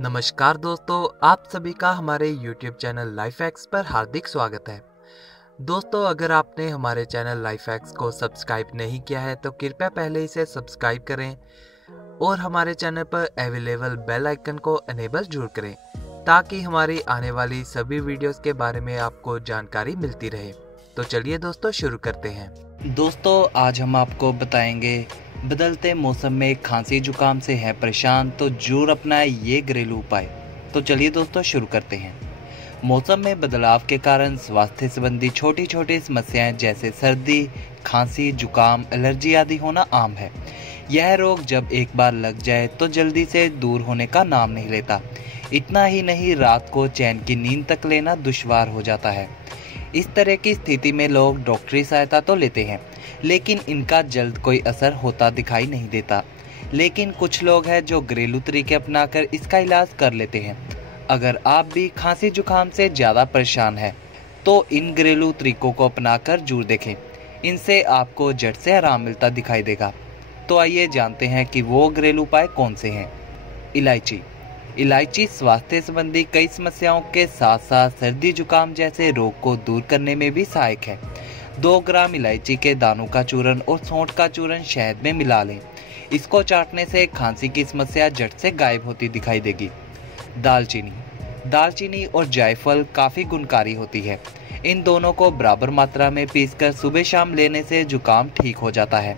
नमस्कार दोस्तों, आप सभी का हमारे YouTube चैनल लाइफ हैक्स पर हार्दिक स्वागत है। दोस्तों, अगर आपने हमारे चैनल लाइफ हैक्स को सब्सक्राइब नहीं किया है तो कृपया पहले इसे सब्सक्राइब करें और हमारे चैनल पर अवेलेबल बेल आइकन को इनेबल जरूर करें ताकि हमारी आने वाली सभी वीडियोस के बारे में आपको जानकारी मिलती रहे। तो चलिए दोस्तों शुरू करते हैं। दोस्तों, आज हम आपको बताएंगे बदलते मौसम में खांसी जुकाम से है परेशान तो जरूर अपनाएं ये घरेलू उपाय। तो चलिए दोस्तों शुरू करते हैं। मौसम में बदलाव के कारण स्वास्थ्य संबंधी छोटी छोटी समस्याएं जैसे सर्दी, खांसी, जुकाम, एलर्जी आदि होना आम है। यह रोग जब एक बार लग जाए तो जल्दी से दूर होने का नाम नहीं लेता। इतना ही नहीं, रात को चैन की नींद तक लेना दुश्वार हो जाता है। इस तरह की स्थिति में लोग डॉक्टरी सहायता तो लेते हैं, लेकिन इनका जल्द कोई असर होता दिखाई नहीं देता। लेकिन कुछ लोग हैं जो घरेलू तरीके अपनाकर इसका इलाज कर लेते हैं। अगर आप भी खांसी जुकाम से ज़्यादा परेशान हैं तो इन घरेलू तरीकों को अपनाकर जरूर देखें। इनसे आपको झट से आराम मिलता दिखाई देगा। तो आइए जानते हैं कि वो घरेलू उपाय कौन से हैं। इलायची स्वास्थ्य संबंधी कई समस्याओं के साथ साथ सर्दी जुकाम जैसे रोग को दूर करने में भी सहायक है। 2 ग्राम इलायची के दानों का चूर्ण और सौंठ का चूर्ण शहद में मिला लें। इसको चाटने से खांसी की समस्या झट से गायब होती दिखाई देगी। दालचीनी और जायफल काफ़ी गुणकारी होती है। इन दोनों को बराबर मात्रा में पीसकर सुबह शाम लेने से जुकाम ठीक हो जाता है।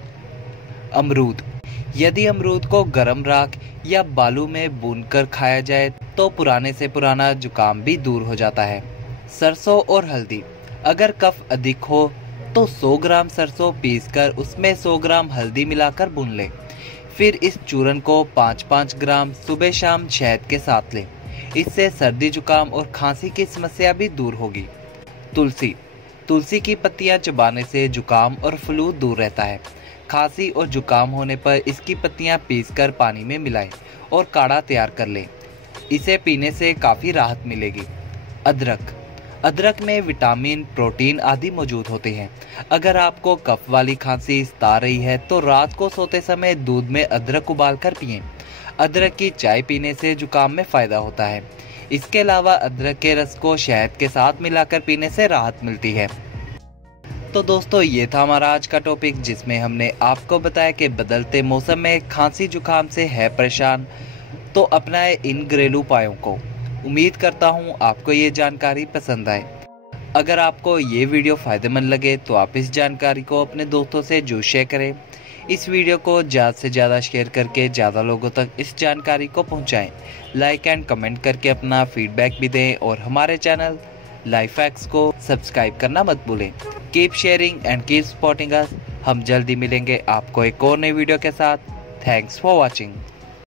यदि अमरूद को गर्म राख या बालू में भूनकर खाया जाए तो पुराने से पुराना जुकाम भी दूर हो जाता है। सरसों और हल्दी, अगर कफ अधिक हो तो 100 ग्राम सरसों पीसकर उसमें 100 ग्राम हल्दी मिलाकर भून लें। फिर इस चूर्ण को 5-5 ग्राम सुबह शाम शहद के साथ लें। इससे सर्दी जुकाम और खांसी की समस्या भी दूर होगी। तुलसी की पत्तियां चबाने से जुकाम और फ्लू दूर रहता है। खांसी और जुकाम होने पर इसकी पत्तियां पीसकर पानी में मिलाएं और काढ़ा तैयार कर लें। इसे पीने से काफ़ी राहत मिलेगी। अदरक में विटामिन, प्रोटीन आदि मौजूद होते हैं। अगर आपको कफ वाली खांसी सता रही है तो रात को सोते समय दूध में अदरक उबालकर पिएं। अदरक की चाय पीने से जुकाम में फ़ायदा होता है। इसके अलावा अदरक के रस को शहद के साथ मिलाकर पीने से राहत मिलती है। तो दोस्तों, ये था हमारा आज का टॉपिक जिसमें हमने आपको बताया कि बदलते मौसम में खांसी जुकाम से है परेशान तो अपनाएं इन घरेलू उपायों को। उम्मीद करता हूँ आपको ये जानकारी पसंद आए। अगर आपको ये वीडियो फ़ायदेमंद लगे तो आप इस जानकारी को अपने दोस्तों से जरूर शेयर करें। इस वीडियो को ज़्यादा से ज़्यादा शेयर करके ज़्यादा लोगों तक इस जानकारी को पहुँचाएँ। लाइक एंड कमेंट करके अपना फीडबैक भी दें और हमारे चैनल लाइफ हैक्स को सब्सक्राइब करना मत भूलें। Keep sharing and keep supporting us. हम जल्दी मिलेंगे आपको एक और नई वीडियो के साथ। Thanks for watching.